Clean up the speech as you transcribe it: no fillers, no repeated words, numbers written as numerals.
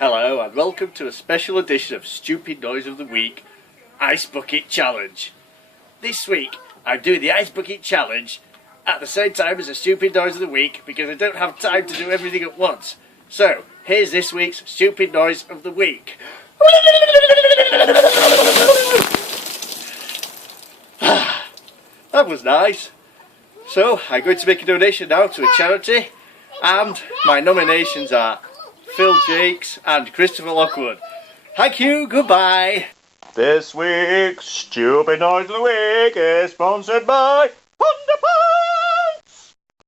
Hello and welcome to a special edition of Stupid Noise of the Week, Ice Bucket Challenge. This week I'm doing the Ice Bucket Challenge at the same time as the Stupid Noise of the Week because I don't have time to do everything at once. So, here's this week's Stupid Noise of the Week. That was nice. So, I'm going to make a donation now to a charity, and my nominations are Phil Jakes and Christopher Lockwood. Thank you, goodbye. This week's Stupid Noise of the Week is sponsored by Honda Park.